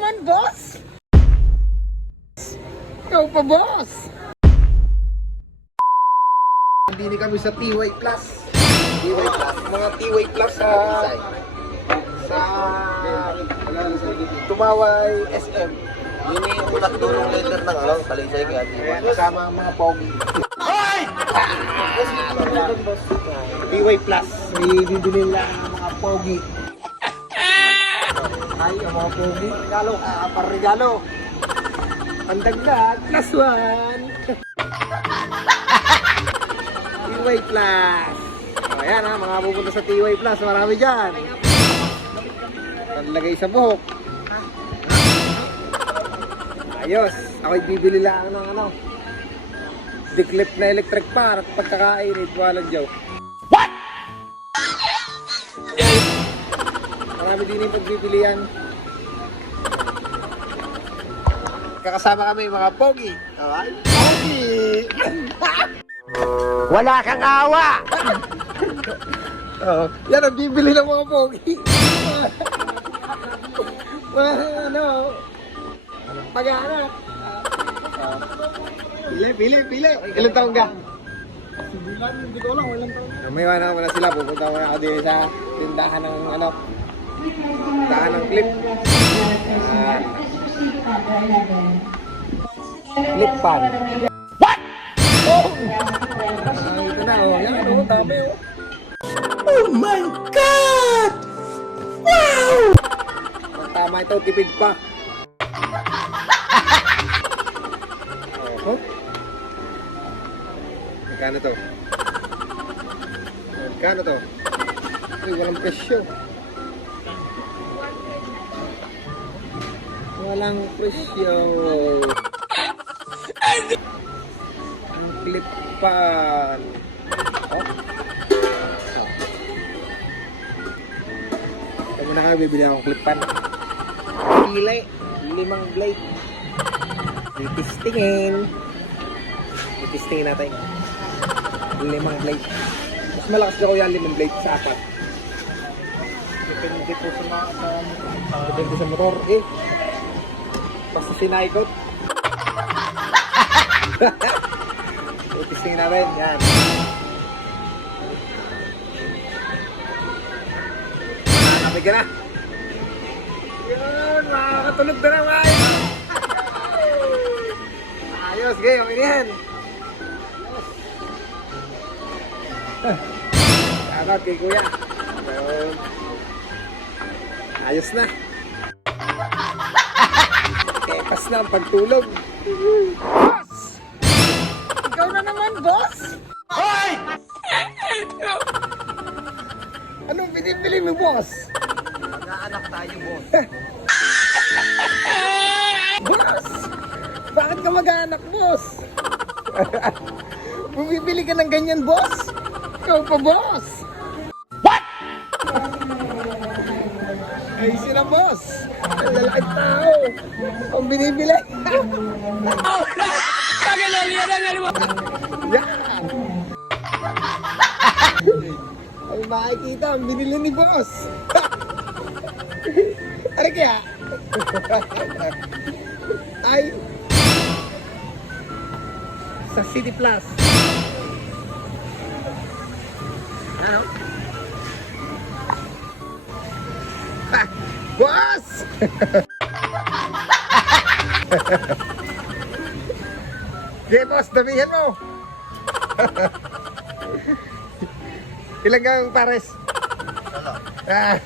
naman, boss! Ikaw pa, boss! Hindi kami sa TY Plus. TY Plus, mga TY Plus sa Tumaway SM. Yun yung unang tulong letter ng Kalisay kaya diba? Kasama ang mga pogi. Hoy! TY Plus, may bibili lang ang mga pogi. Ay, ang mga pogi. Regalo, parregalo. Pandagdag, plus one. TY Plus. O, ayan ha, mga pupunta sa TY Plus. Marami dyan. Nalagay sa buhok. Ayos. Ako'y bibili lang ng diklip na electric pan at pagkakainit. Walang joke. What? Marami din yung pagbibilian. Kakasama kami mga pogi. Alright? Pogi! Wala kang awa! Oh, yan ang bibili ng mga pogi. Mga pag-aanak. Pili. Ilang taong ka? Hindi ko alam, ilang taong. May wala naman sila. Pupunta ko ako din sa tindahan ng tindahan ng clip. Clip pan. What? Oh! Ito na, oh. Yan, dami, oh. Oh my God! Wow! Tama ito, tipid pa. Oh. Magkano to? Magkano to? Ay, walang presyo. Walang presyo. Ang clip pan. Oh. Ito muna kami, bibili akong clip pan. Pilay, 5 blade. Titistingin natin. 5 blade. Mas malakas na ko yan 5 blade sa 4. Depende po depende sa motor. Basta sinaikot. Titistingin natin. Yan. Nakakapig ka na. Yan, makakatulog na naman. Ayos, okay na yan. Salamat kay kuya. Ayos na. Kepas na ang pagtulog. Boss! Ikaw na naman, boss! Hoy! Anong binibili mo, boss? Nag-aanak tayo, boss. Boss! Bakit ka mag-aanak, boss? Bumibili ka ng ganyan, boss? Ikaw pa, boss? What? Ay, sila, boss. Ang lalaking tao. Ang binibili. Oh! Yan. Ay, makikita. Ang binili ni boss. Ano kaya? Ay. Sa City Plus. Ano? Ha! Boss! Okay, boss, damihan mo. Ilang kang pares? Ah.